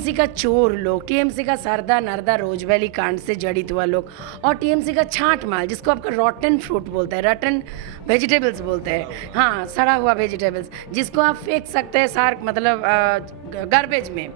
TMC का चोर लोग, टीएमसी का सरदा नरदा रोजवैली कांड से जड़ित हुआ लोग, और टीएमसी का छांट माल जिसको आपका रॉटन फ्रूट बोलते हैं, रॉटन वेजिटेबल्स बोलते हैं, हाँ सड़ा हुआ वेजिटेबल्स जिसको आप फेंक सकते हैं सार्क मतलब गार्बेज में,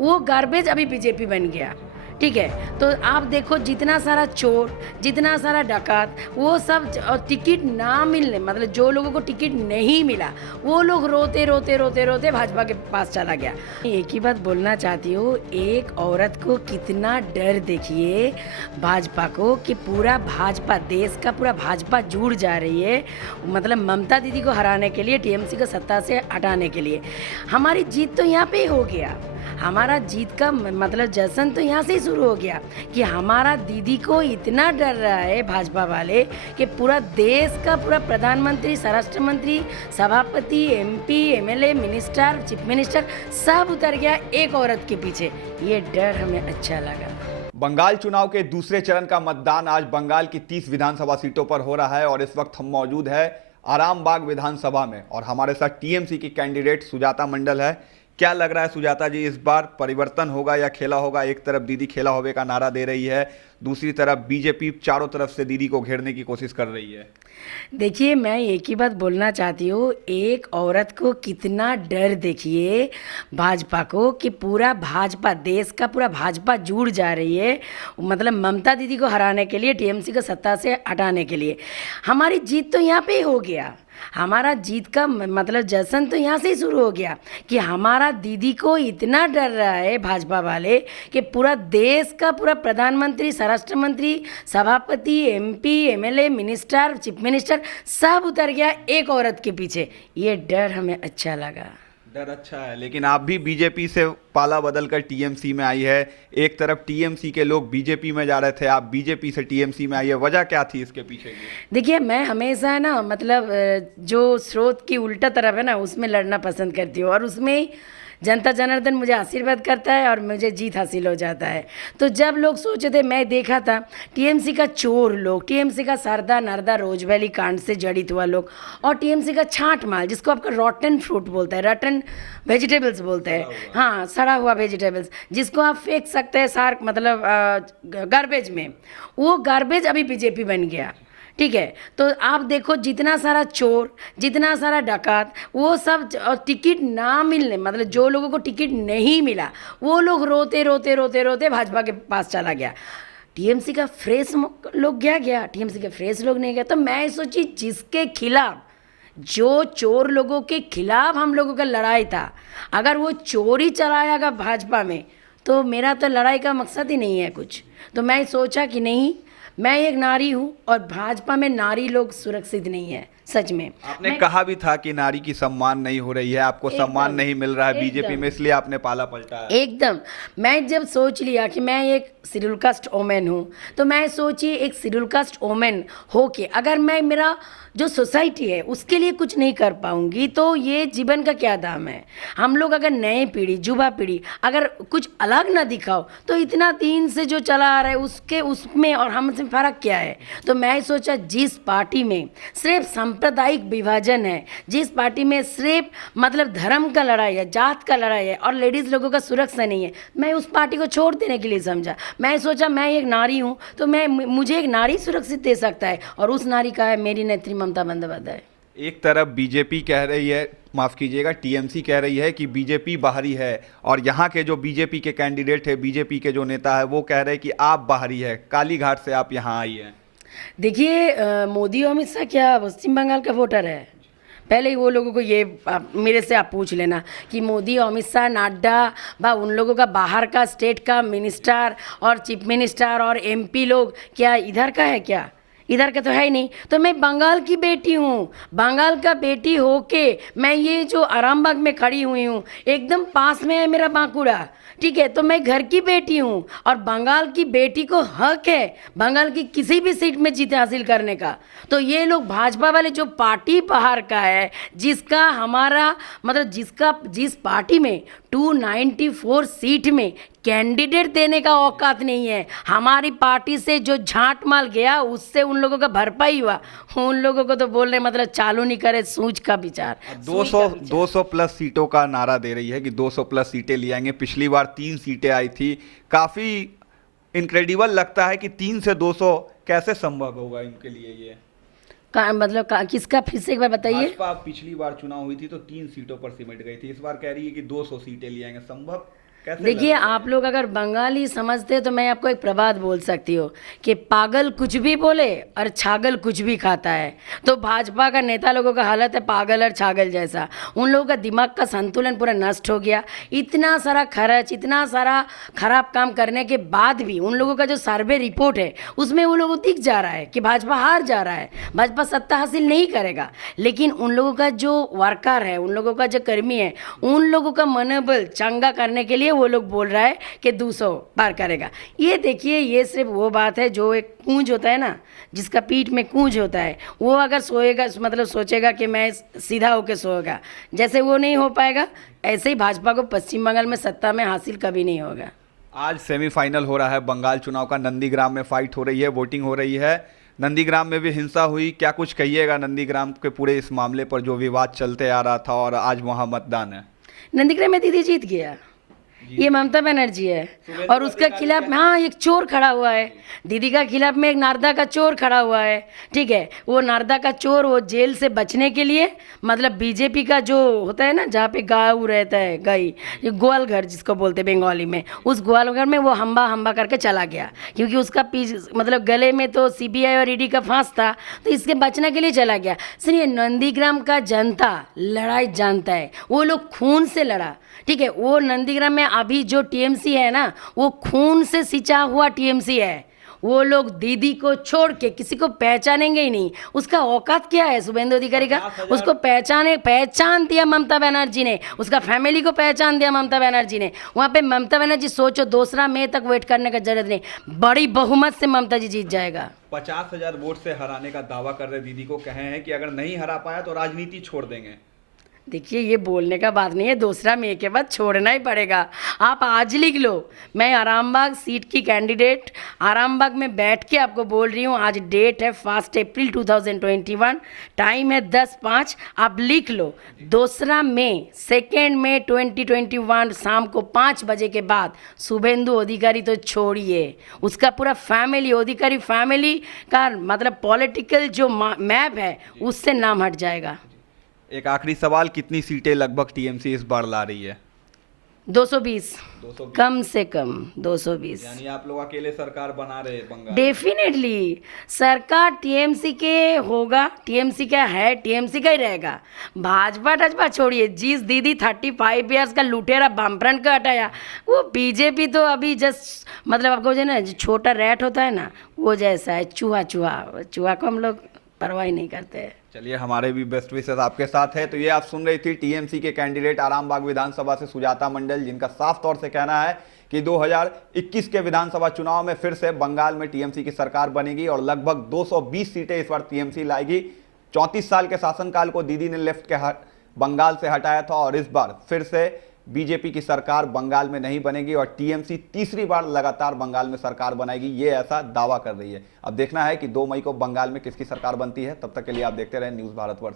वो गार्बेज अभी बीजेपी बन गया। ठीक है, तो आप देखो जितना सारा चोर, जितना सारा डकात, वो सब टिकट ना मिलने मतलब जो लोगों को टिकट नहीं मिला वो लोग रोते रोते रोते रोते भाजपा के पास चला गया। एक ही बात बोलना चाहती हूँ, एक औरत को कितना डर देखिए भाजपा को कि पूरा भाजपा, देश का पूरा भाजपा जुड़ जा रही है मतलब ममता दीदी को हराने के लिए, टीएमसी को सत्ता से हटाने के लिए। हमारी जीत तो यहाँ पे ही हो गया, हमारा जीत का मतलब जश्न तो यहाँ से ही शुरू हो गया कि हमारा दीदी को इतना डर रहा है भाजपा वाले कि पूरा देश का पूरा प्रधानमंत्री, स्वराष्ट्र मंत्री, सभापति, MP, MLA, minister, chief minister सब उतर गया एक औरत के पीछे। ये डर हमें अच्छा लगा। बंगाल चुनाव के दूसरे चरण का मतदान आज बंगाल की 30 विधानसभा सीटों पर हो रहा है और इस वक्त हम मौजूद है आरामबाग विधानसभा में और हमारे साथ टीएमसी की कैंडिडेट सुजाता मंडल है। क्या लग रहा है सुजाता जी, इस बार परिवर्तन होगा या खेला होगा? एक तरफ दीदी खेला होवे का नारा दे रही है, दूसरी तरफ बीजेपी चारों तरफ से दीदी को घेरने की कोशिश कर रही है। देखिए, मैं एक ही बात बोलना चाहती हूँ, एक औरत को कितना डर देखिए भाजपा को कि पूरा भाजपा, देश का पूरा भाजपा जुड़ जा रही है मतलब ममता दीदी को हराने के लिए, टीएमसी को सत्ता से हटाने के लिए। हमारी जीत तो यहाँ पे ही हो गया, हमारा जीत का मतलब जश्न तो यहाँ से ही शुरू हो गया कि हमारा दीदी को इतना डर रहा है भाजपा वाले कि पूरा देश का पूरा प्रधानमंत्री, स्वराष्ट्र मंत्री, सभापति, MP, MLA, minister, chief minister सब उतर गया एक औरत के पीछे। ये डर हमें अच्छा लगा। डर अच्छा है, लेकिन आप भी बीजेपी से पाला बदल कर टीएमसी में आई है। एक तरफ टीएमसी के लोग बीजेपी में जा रहे थे, आप बीजेपी से टीएमसी में आई है, वजह क्या थी इसके पीछे की? देखिए, मैं हमेशा ना मतलब जो स्रोत की उल्टा तरफ है ना उसमें लड़ना पसंद करती हूँ और उसमें जनता जनार्दन मुझे आशीर्वाद करता है और मुझे जीत हासिल हो जाता है। तो जब लोग सोचे थे, मैं देखा था टीएमसी का चोर लोग, टीएमसी का सरदा नरदा रोजवैली कांड से जड़ित हुआ लोग, और टीएमसी का छांट माल जिसको आपका रॉटन फ्रूट बोलते हैं, रॉटन वेजिटेबल्स बोलते हैं, हाँ सड़ा हुआ वेजिटेबल्स जिसको आप फेंक सकते हैं सार्क मतलब गार्बेज में, वो गार्बेज अभी बीजेपी बन गया। ठीक है, तो आप देखो जितना सारा चोर, जितना सारा डकात, वो सब टिकट ना मिलने मतलब जो लोगों को टिकट नहीं मिला वो लोग रोते रोते रोते रोते भाजपा के पास चला गया। टीएमसी का फ्रेश लोग गया, टीएमसी के फ्रेश लोग नहीं गया। तो मैं सोची जिसके खिलाफ, जो चोर लोगों के खिलाफ हम लोगों का लड़ाई था, अगर वो चोरी चलाएगा भाजपा में तो मेरा तो लड़ाई का मकसद ही नहीं है कुछ। तो मैं सोचा कि नहीं, मैं एक नारी हूँ और भाजपा में नारी लोग सुरक्षित नहीं है। सच में आपने कहा भी था कि नारी की सम्मान नहीं हो रही है, आपको सम्मान नहीं मिल रहा है बीजेपी में, इसलिए आपने पाला पलटा है। एकदम, मैं जब सोच लिया कि मैं एक शेड्यूल कास्ट वोमेन हूँ तो मैं सोची एक शेड्यूल कास्ट वोमेन हो के अगर मैं मेरा जो सोसाइटी है उसके लिए कुछ नहीं कर पाऊंगी तो ये जीवन का क्या दाम है। हम लोग अगर नई पीढ़ी, युवा पीढ़ी अगर कुछ अलग ना दिखाओ तो इतना दिन से जो चला आ रहा है उसके उसमें और हमसे फ़र्क क्या है। तो मैं सोचा जिस पार्टी में सिर्फ सांप्रदायिक विभाजन है, जिस पार्टी में सिर्फ मतलब धर्म का लड़ाई है, जात का लड़ाई है और लेडीज़ लोगों का सुरक्षा नहीं है, मैं उस पार्टी को छोड़ देने के लिए समझा। मैं सोचा मैं एक नारी हूँ तो मुझे एक नारी सुरक्षित दे सकता है और उस नारी का है मेरी नेत्री ममता बंदोपाध्याय। एक तरफ बीजेपी कह रही है, माफ कीजिएगा टीएमसी कह रही है कि बीजेपी बाहरी है और यहाँ के जो बीजेपी के कैंडिडेट है, बीजेपी के जो नेता है वो कह रहे हैं कि आप बाहरी है, कालीघाट से आप यहाँ आई हैं। देखिए, मोदी और अमित शाह क्या पश्चिम बंगाल का वोटर है? पहले ही वो लोगों को ये मेरे से आप पूछ लेना कि मोदी, अमित शाह, नड्डा बा उन लोगों का बाहर का स्टेट का मिनिस्टर और चीफ मिनिस्टर और एमपी लोग क्या इधर का है क्या? इधर का तो है ही नहीं। तो मैं बंगाल की बेटी हूँ, बंगाल का बेटी होके मैं ये जो आरामबाग में खड़ी हुई हूँ, एकदम पास में है मेरा बांकुड़ा। ठीक है, तो मैं घर की बेटी हूँ और बंगाल की बेटी को हक है बंगाल की किसी भी सीट में जीत हासिल करने का। तो ये लोग भाजपा वाले जो पार्टी बाहर का है, जिसका हमारा मतलब जिस पार्टी में 294 सीट में कैंडिडेट देने का औकात नहीं है। हमारी पार्टी से जो झांट माल गया उससे उन लोगों का भरपाई हुआ। उन लोगों को तो बोल रहे मतलब चालू नहीं करे, सूझ का विचार। 200 प्लस सीटों का नारा दे रही है कि 200 प्लस सीटें ले आएंगे। पिछली बार 3 सीटें आई थी। काफी इनक्रेडिबल लगता है कि 3 से 200 कैसे संभव होगा इनके लिए ये। किसका, फिर से एक बार बताइए। भाजपा पिछली बार चुनाव हुई थी तो 3 सीटों पर सिमट गई थी, इस बार कह रही है कि 200 सीटें ले आएंगे। संभव कैसे? देखिए, आप लोग अगर बंगाली समझते तो मैं आपको एक प्रबाद बोल सकती हूँ कि पागल कुछ भी बोले और छागल कुछ भी खाता है। तो भाजपा का नेता लोगों का हालत है पागल और छागल जैसा। उन लोगों का दिमाग का संतुलन पूरा नष्ट हो गया। इतना सारा खर्च, इतना सारा खराब काम करने के बाद भी उन लोगों का जो सर्वे रिपोर्ट है उसमें वो लोगों को दिख जा रहा है कि भाजपा हार जा रहा है, भाजपा सत्ता हासिल नहीं करेगा। लेकिन उन लोगों का जो वर्कर है, उन लोगों का जो कर्मी है, उन लोगों का मनोबल चंगा करने के लिए वो लोग बोल रहा है कि 200 पार करेगा। ये देखिए, ये सिर्फ वो बात है जो एक कूंज होता है ना, जिसका पीठ में कूंज होता है, वो अगर सोएगा मतलब सोचेगा कि मैं सीधा होकर सोएगा, जैसे वो नहीं हो पाएगा। ऐसे ही भाजपा को पश्चिम बंगाल में सत्ता में हासिल कभी नहीं होगा। आज सेमीफाइनल हो रहा है बंगाल चुनाव का। नंदीग्राम में फाइट हो रही है, वोटिंग हो रही है। नंदीग्राम में भी हिंसा हुई। क्या कुछ कहिएगा नंदीग्राम के पूरे इस मामले पर जो विवाद चलते आ रहा था और आज वहां मतदान है? नंदीग्राम में दीदी जीत गया। ये ममता बनर्जी है और उसके खिलाफ हाँ एक चोर खड़ा हुआ है। दीदी का खिलाफ में एक नारदा का चोर खड़ा हुआ है। ठीक है, वो नारदा का चोर वो जेल से बचने के लिए मतलब बीजेपी का जो होता है ना, जहाँ पे गाँव रहता है, गाय ग्वाल घर जिसको बोलते हैं बंगाली में, उस ग्वाल घर में वो हम्बा हम्बा करके चला गया क्योंकि उसका मतलब गले में तो सीबीआई और ईडी का फांस था, तो इसके बचने के लिए चला गया। सुनिए, नंदीग्राम का जनता लड़ाई जानता है। वो लोग खून से लड़ा। ठीक है, वो नंदीग्राम में अभी जो टीएमसी है ना, वो खून से सिंचा हुआ टीएमसी है। वो लोग दीदी को छोड़ के किसी को पहचानेंगे ही नहीं। उसका औकात क्या है शुभेंदु अधिकारी का? उसको पहचान दिया ममता बनर्जी ने, उसका फैमिली को पहचान दिया ममता बनर्जी ने। वहाँ पे ममता बनर्जी सोचो 2 मई तक वेट करने का जरूरत नहीं, बड़ी बहुमत से ममता जी जीत जाएगा। 50,000 वोट से हराने का दावा कर रहे दीदी को, कहे हैं कि अगर नहीं हरा पाया तो राजनीति छोड़ देंगे। देखिए, ये बोलने का बात नहीं है, 2 मई के बाद छोड़ना ही पड़ेगा। आप आज लिख लो, मैं आरामबाग सीट की कैंडिडेट आरामबाग में बैठ के आपको बोल रही हूँ। आज डेट है 1 अप्रैल 2021, टाइम है 10:05। आप लिख लो 2 मई 2 मई 2021 शाम को 5 बजे के बाद शुभेंदु अधिकारी तो छोड़िए, उसका पूरा फैमिली, अधिकारी फैमिली का मतलब पॉलिटिकल जो मैप है उससे नाम हट जाएगा। एक आखिरी सवाल, कितनी सीटें लगभग टीएमसी इस बार ला रही है? 220 कम से कम 220। यानी आप लोग अकेले सरकार बना रहे हैं बंगाल? डेफिनेटली सरकार टीएमसी के होगा, टीएमसी का है, टीएमसी का ही रहेगा। भाजपा टजपा छोड़िए, जिस दीदी 35 ईयर्स का लुटेरा बामफ्रंट का हटाया, वो बीजेपी तो अभी जस्ट मतलब आपको जो ना जो छोटा रैट होता है ना, वो जैसा है, चूहा को हम लोग परवाह नहीं करते हैं। चलिए, हमारे भी बेस्ट विशेस आपके साथ है। तो ये आप सुन रही थी टीएमसी के कैंडिडेट आरामबाग विधानसभा से सुजाता मंडल, जिनका साफ तौर से कहना है कि 2021 के विधानसभा चुनाव में फिर से बंगाल में टीएमसी की सरकार बनेगी और लगभग 220 सीटें इस बार टीएमसी लाएगी। 34 साल के शासनकाल को दीदी ने लेफ्ट के बंगाल से हटाया था और इस बार फिर से बीजेपी की सरकार बंगाल में नहीं बनेगी और टीएमसी तीसरी बार लगातार बंगाल में सरकार बनाएगी, ये ऐसा दावा कर रही है। अब देखना है कि 2 मई को बंगाल में किसकी सरकार बनती है। तब तक के लिए आप देखते रहें न्यूज़ भारतवर्ष।